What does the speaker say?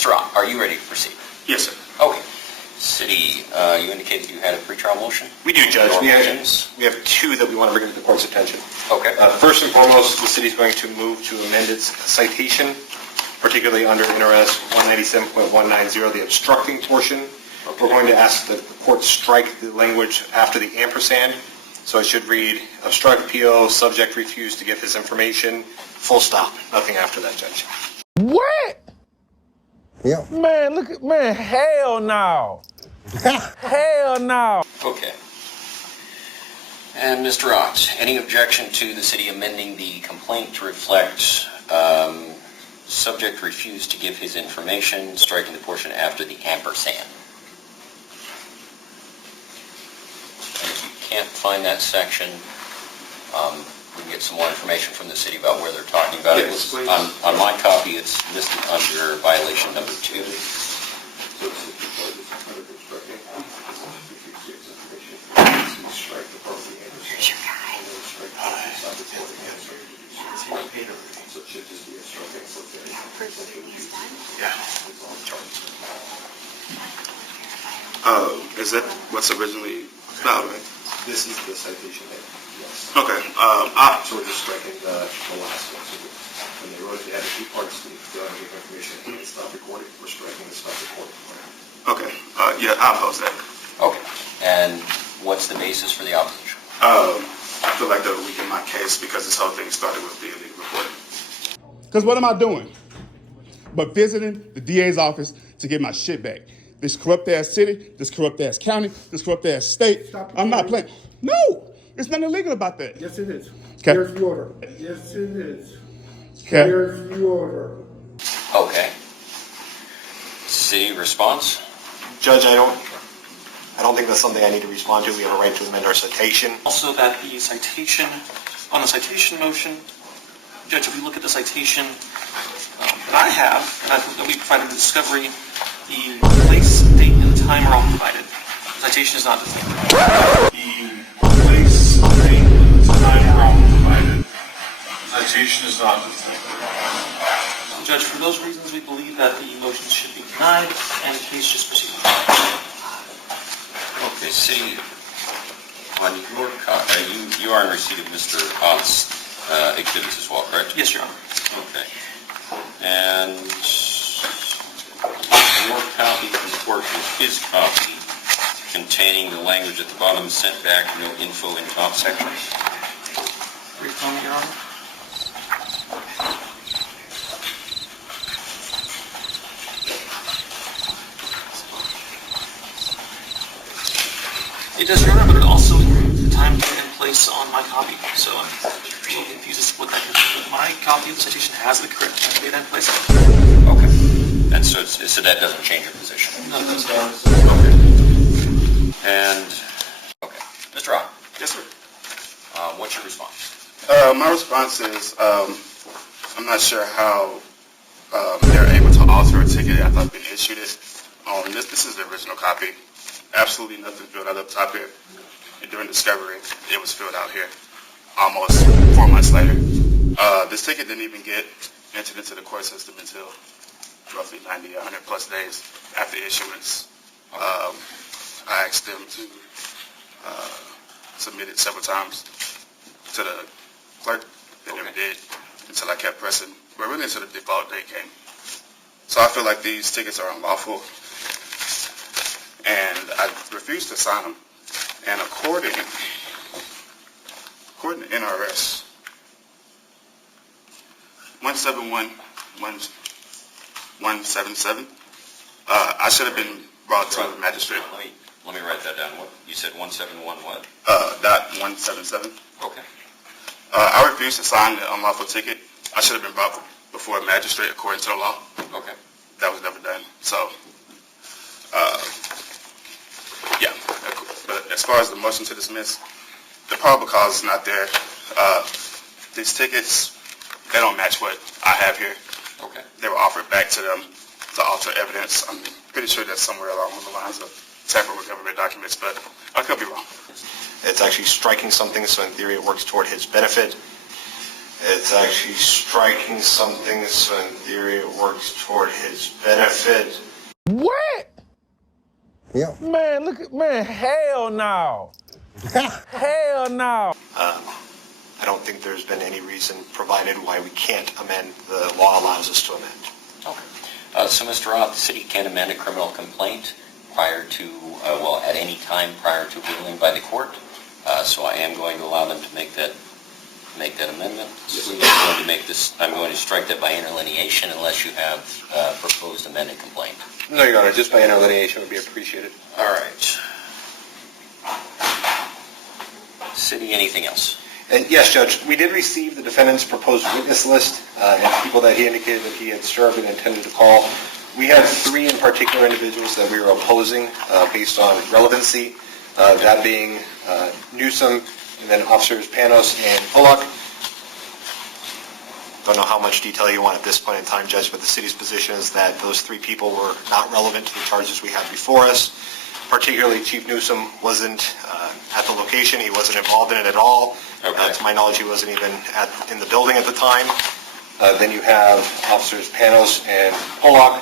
Mr. Rock, are you ready to proceed? Yes, sir. Okay. City, you indicated you had a pretrial motion? We do, Judge. We Motions? have two that we want to bring to the court's attention. Okay. First and foremost, the city is going to move to amend its citation, particularly under NRS 197.190, the obstructing portion. Okay. We're going to ask that the court strike the language after the ampersand. So it should read, obstruct PO, subject refused to give his information, full stop. Nothing after that, Judge. What? Yeah. Man, look at, man, hell no. Hell no. Okay. And Mr. Rocks, any objection to the city amending the complaint to reflect subject refused to give his information, striking the portion after the ampersand? And if you can't find that section, we can get some more information from the city about where they're talking about it. Yes, please. On my copy, it's listed under violation number 2. Is that what's originally about, right? This is the citation there. Yes. Okay. So we're just striking the last one. So when they wrote it, they had two parts to give information and stop recording. We're striking the stop recording part. Okay. Yeah, I oppose that. Okay. And what's the basis for the opposition? I feel like that would weaken my case because this whole thing started with the illegal recording. Because what am I doing? But visiting the DA's office to get my shit back. This corrupt-ass city, this corrupt-ass county, this corrupt-ass state. I'm not playing. No, there's nothing illegal about that. Yes, it is. Okay. Here's the order. Yes, it is. Okay. Here's the order. Okay. City response? Judge, I don't think that's something I need to respond to. We have a right to amend our citation. Also that the citation, on the citation motion, Judge, if we look at the citation that I have, and I think that we provided the discovery, the place, date, and time are all provided. The citation is not defective. The place, date, and time are all provided. The citation is not defective. So, Judge, for those reasons, we believe that the motion should be denied, and the case just proceed. Okay, city, on your you are in receipt of Mr. Ott's exhibits as well, correct? Yes, Your Honor. Okay. And your copy comports with his copy containing the language at the bottom, sent back, no info in top sections. Brief moment, Your Honor. It does, Your Honor, but it also includes the time, date, and place on my copy. So I'm a little confused as to what that is. My copy of the citation has the correct time, date, and place. Okay. And so that doesn't change your position? No, it does not. Okay. And, okay. Mr. Rock? Yes, sir. What's your response? My response is I'm not sure how they're able to alter a ticket after I've been issued it. This is the original copy. Absolutely nothing filled out up top here. And during discovery, it was filled out here almost 4 months later. This ticket didn't even get entered into the court system until roughly 90, 100 plus days after issuance. I asked them to submit it several times to the clerk. They never did until I kept pressing, but really until the default date came. So I feel like these tickets are unlawful, and I refuse to sign them. And according to NRS 177, I should have been brought to the magistrate. Let me write that down. What you said, 171 what? .177. Okay. I refuse to sign the unlawful ticket. I should have been brought before a magistrate according to the law. Okay. That was never done. So, yeah. But as far as the motion to dismiss, the probable cause is not there. These tickets, they don't match what I have here. Okay. They were offered back to them to alter evidence. I'm pretty sure that's somewhere along the lines of tamper with government documents, but I could be wrong. It's actually striking something, so in theory it works toward his benefit. It's actually striking something, so in theory it works toward his benefit. What? Yeah. Man, look at, man, hell no. Hell no. I don't think there's been any reason provided why we can't amend. The law allows us to amend. Okay. So, Mr. Roth, the city can amend a criminal complaint prior to, at any time prior to ruling by the court. So I am going to allow them to make that amendment. I'm going to strike that by interlineation unless you have proposed amended complaint. No, Your Honor, just by interlineation would be appreciated. All right. City, anything else? And yes, Judge, we did receive the defendant's proposed witness list and people that he indicated that he had served and intended to call. We have 3 in particular individuals that we were opposing based on relevancy, that being Newsom, and then Officers Panos and Bullock. Don't know how much detail you want at this point in time, Judge, but the city's position is that those 3 people were not relevant to the charges we had before us. Particularly, Chief Newsom wasn't at the location. He wasn't involved in it at all. Okay. To my knowledge, he wasn't even in the building at the time. Then you have Officers Panos and Pollock.